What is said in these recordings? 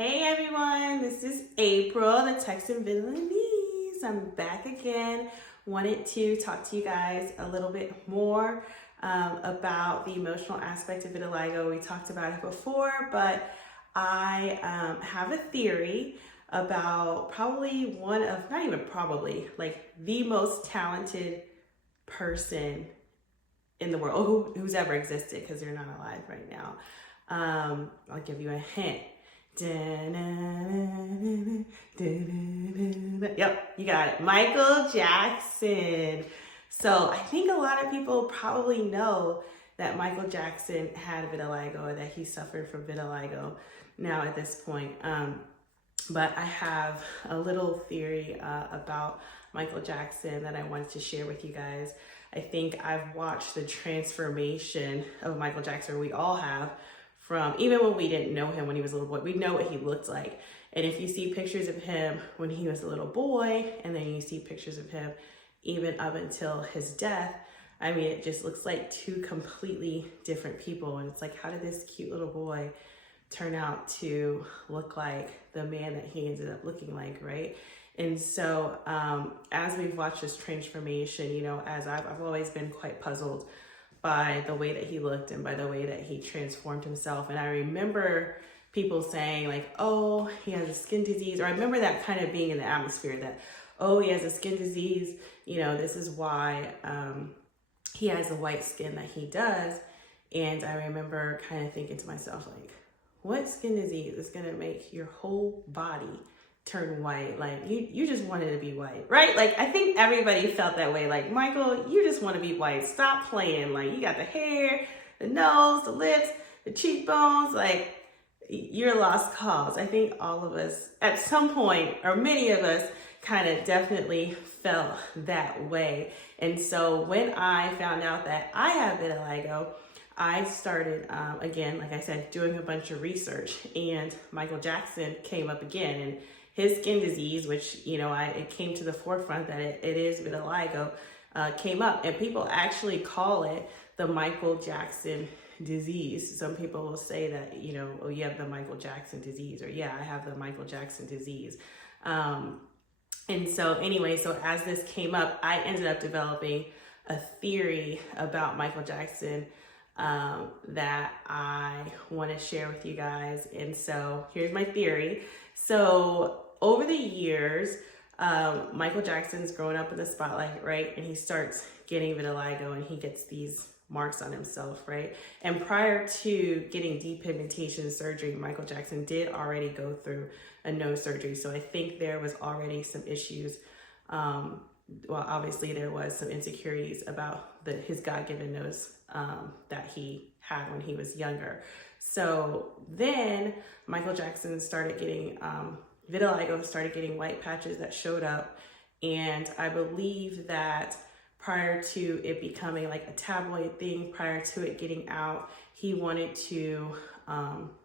Hey everyone, this is April, the Texan Vietnamese. I'm back again. Wanted to talk to you guys a little bit more about the emotional aspect of vitiligo. We talked about it before, but I have a theory about probably one of, not even probably, like the most talented person in the world, who's ever existed, because they're not alive right now. I'll give you a hint. Yep, you got it. Michael Jackson. So I think a lot of people probably know that Michael Jackson had vitiligo, or that he suffered from vitiligo now at this point. But I have a little theory about Michael Jackson that I wanted to share with you guys. I think I've watched the transformation of Michael Jackson, we all have, from even when we didn't know him when he was a little boy. We know what he looked like. And if you see pictures of him when he was a little boy, and then you see pictures of him even up until his death, I mean, it just looks like two completely different people. And it's like, how did this cute little boy turn out to look like the man that he ended up looking like, right? And so as we've watched this transformation, you know, as I've always been quite puzzled by the way that he looked and by the way that he transformed himself. And I remember people saying like, oh, he has a skin disease, or I remember that kind of being in the atmosphere that, oh, he has a skin disease, you know, this is why he has the white skin that he does. And I remember kind of thinking to myself, like, what skin disease is gonna make your whole body turn white? Like, you just wanted to be white, right? Like, I think everybody felt that way. Like, Michael, you just want to be white. Stop playing. Like, you got the hair, the nose, the lips, the cheekbones. Like, you're a lost cause. I think all of us at some point, or many of us, kind of definitely felt that way. And so when I found out that I have vitiligo, I started, again, like I said, doing a bunch of research, and Michael Jackson came up again, and his skin disease, which, you know, it came to the forefront that it is vitiligo, came up, and people actually call it the Michael Jackson disease. Some people will say that, you know, oh, you have the Michael Jackson disease, or yeah, I have the Michael Jackson disease. And so anyway, so as this came up, I ended up developing a theory about Michael Jackson that I want to share with you guys. And so here's my theory. So over the years, Michael Jackson's growing up in the spotlight, right? And he starts getting vitiligo, and he gets these marks on himself, right? And prior to getting depigmentation surgery, Michael Jackson did already go through a nose surgery. So I think there was already some issues. Well, obviously there was some insecurities about his God-given nose that he had when he was younger. So then Michael Jackson started getting vitiligo, started getting white patches that showed up. And I believe that prior to it becoming like a tabloid thing, prior to it getting out, he wanted to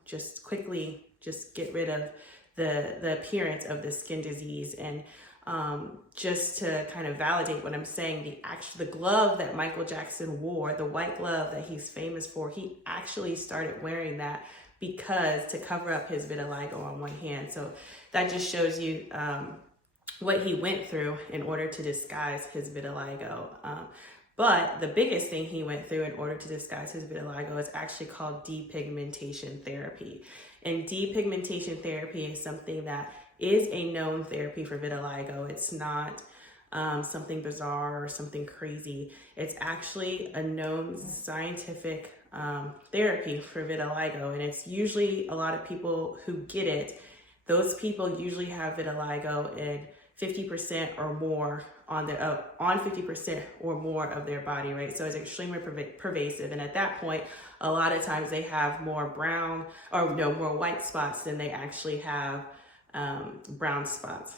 just quickly just get rid of the appearance of the skin disease. And just to kind of validate what I'm saying, the glove that Michael Jackson wore, the white glove that he's famous for, he actually started wearing that because to cover up his vitiligo on one hand. So that just shows you what he went through in order to disguise his vitiligo. But the biggest thing he went through in order to disguise his vitiligo is actually called depigmentation therapy. And depigmentation therapy is something that is a known therapy for vitiligo. It's not something bizarre or something crazy. It's actually a known scientific therapy for vitiligo. And it's usually a lot of people who get it, those people usually have vitiligo in 50% or more on 50% or more of their body, right? So it's extremely pervasive. And at that point, a lot of times they have more brown, or no, more white spots than they actually have brown spots.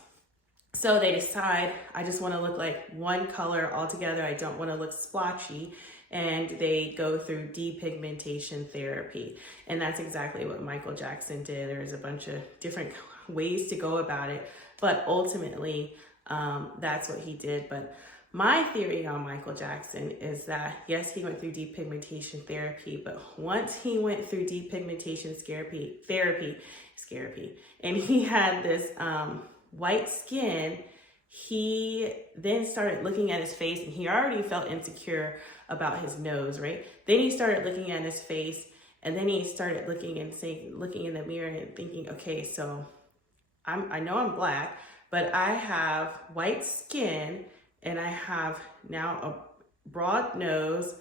So they decide, I just want to look like one color altogether. I don't want to look splotchy. And they go through depigmentation therapy. And that's exactly what Michael Jackson did. There's a bunch of different ways to go about it, but ultimately that's what he did. But my theory on Michael Jackson is that, yes, he went through depigmentation therapy, but once he went through depigmentation therapy, Scarapy, and he had this white skin. He then started looking at his face, and he already felt insecure about his nose, right? Then he started looking at his face, and then he started looking in the mirror and thinking, okay, so I know I'm black, but I have white skin, and I have now a broad nose,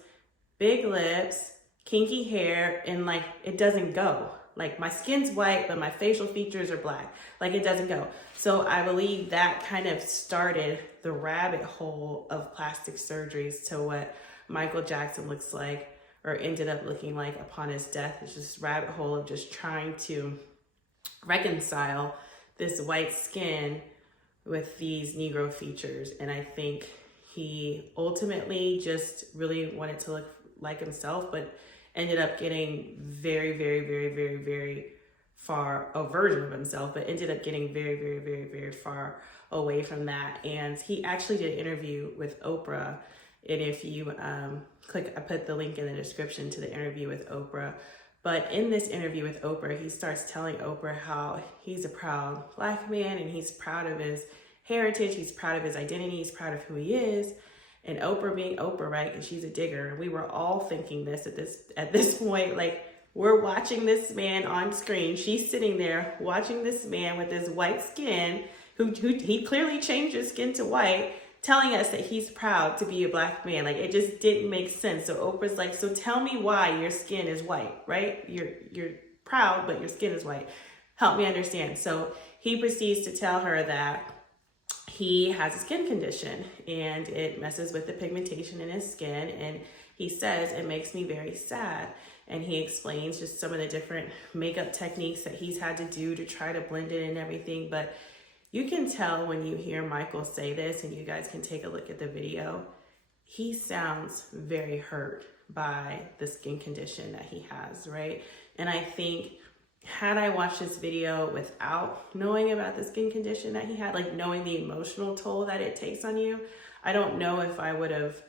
big lips, kinky hair, and like it doesn't go. Like my skin's white, but my facial features are black. Like it doesn't go. So I believe that kind of started the rabbit hole of plastic surgeries to what Michael Jackson looks like, or ended up looking like upon his death. It's just rabbit hole of just trying to reconcile this white skin with these Negro features. And I think he ultimately just really wanted to look like himself, but ended up getting very far, a version of himself, but ended up getting very far away from that. And he actually did an interview with Oprah. And if you click, I put the link in the description to the interview with Oprah. But in this interview with Oprah, he starts telling Oprah how he's a proud black man and he's proud of his heritage, he's proud of his identity, he's proud of who he is. And Oprah being Oprah, right? Because she's a digger. And we were all thinking this at this point, like we're watching this man on screen. She's sitting there watching this man with his white skin, who he clearly changed his skin to white, telling us that he's proud to be a black man. Like it just didn't make sense. So Oprah's like, so tell me why your skin is white, right? You're proud, but your skin is white. Help me understand. So he proceeds to tell her that he has a skin condition and it messes with the pigmentation in his skin. And he says, it makes me very sad. And he explains just some of the different makeup techniques that he's had to do to try to blend it and everything. But you can tell when you hear Michael say this, and you guys can take a look at the video, he sounds very hurt by the skin condition that he has, right? And I think had I watched this video without knowing about the skin condition that he had, like knowing the emotional toll that it takes on you, I don't know if I would have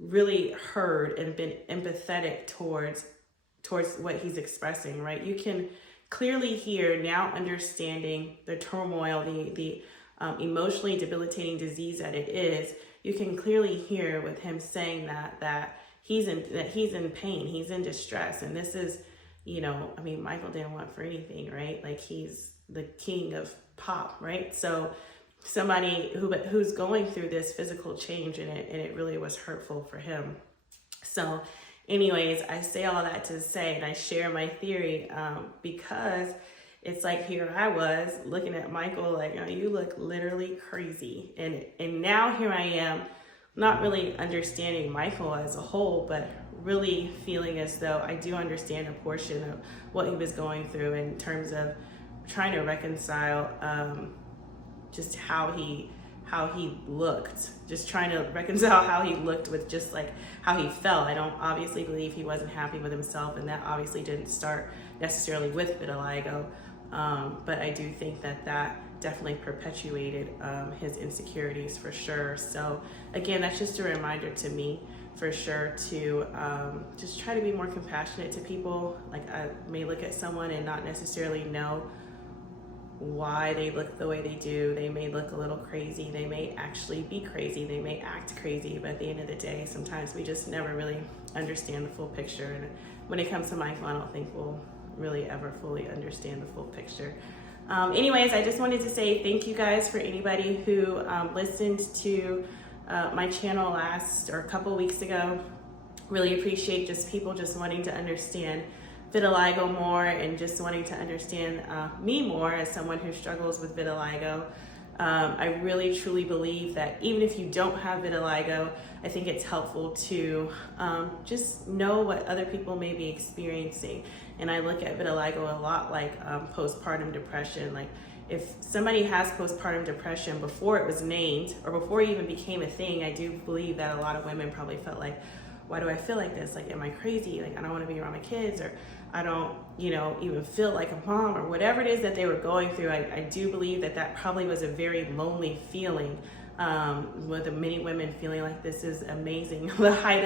really heard and been empathetic towards what he's expressing, right? You can clearly hear now, understanding the turmoil, the emotionally debilitating disease that it is. You can clearly hear with him saying that he's in pain, he's in distress, and this is, you know, I mean, Michael didn't want for anything, right? Like he's the king of pop, right? So somebody who's going through this physical change, and it really was hurtful for him. So anyways, I say all that to say, and I share my theory because it's like here I was looking at Michael like, oh, you look literally crazy. And now here I am, not really understanding Michael as a whole, but really feeling as though I do understand a portion of what he was going through in terms of trying to reconcile just how he looked, just trying to reconcile how he looked with just like how he felt. I don't obviously believe he wasn't happy with himself, and that obviously didn't start necessarily with vitiligo, but I do think that definitely perpetuated his insecurities for sure. So again, that's just a reminder to me for sure to just try to be more compassionate to people. Like I may look at someone and not necessarily know why they look the way they do. They may look a little crazy, they may actually be crazy, they may act crazy, but at the end of the day, sometimes we just never really understand the full picture. And when it comes to Michael, I don't think we'll really ever fully understand the full picture. Anyways, I just wanted to say thank you guys for anybody who listened to my channel last or a couple weeks ago. Really appreciate just people just wanting to understand vitiligo more and just wanting to understand me more as someone who struggles with vitiligo. I really truly believe that even if you don't have vitiligo, I think it's helpful to just know what other people may be experiencing. And I look at vitiligo a lot like postpartum depression. Like if somebody has postpartum depression before it was named or before it even became a thing, I do believe that a lot of women probably felt like, why do I feel like this? Like, am I crazy? Like, I don't want to be around my kids, or I don't, even feel like a mom, or whatever it is that they were going through. I do believe that probably was a very lonely feeling, with many women feeling like this is amazing. The height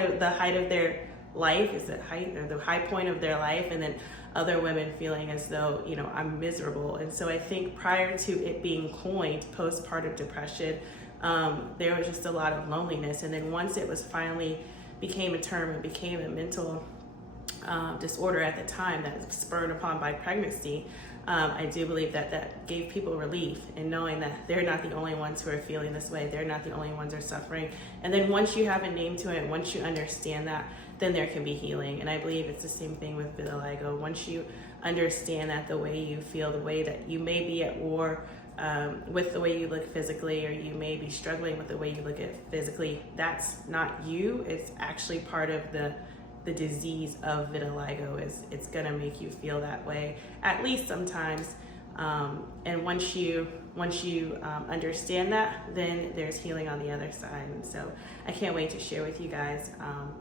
of their life is the high point of their life, and then other women feeling as though, you know, I'm miserable. And so I think prior to it being coined, postpartum depression, there was just a lot of loneliness. And then once it was finally became a term and became a mental disorder at the time that was spurred upon by pregnancy, I do believe that that gave people relief in knowing that they're not the only ones who are feeling this way. They're not the only ones who are suffering. And then once you have a name to it, once you understand that, then there can be healing. And I believe it's the same thing with vitiligo. Once you understand that the way you feel, the way that you may be at war with the way you look physically, or you may be struggling with the way you look at physically, that's not you. It's actually part of the disease of vitiligo. Is it's gonna make you feel that way, at least sometimes. And once you understand that, then there's healing on the other side. And so I can't wait to share with you guys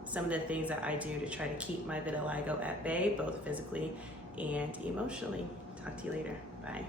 some of the things that I do to try to keep my vitiligo at bay, both physically and emotionally. Talk to you later. Bye.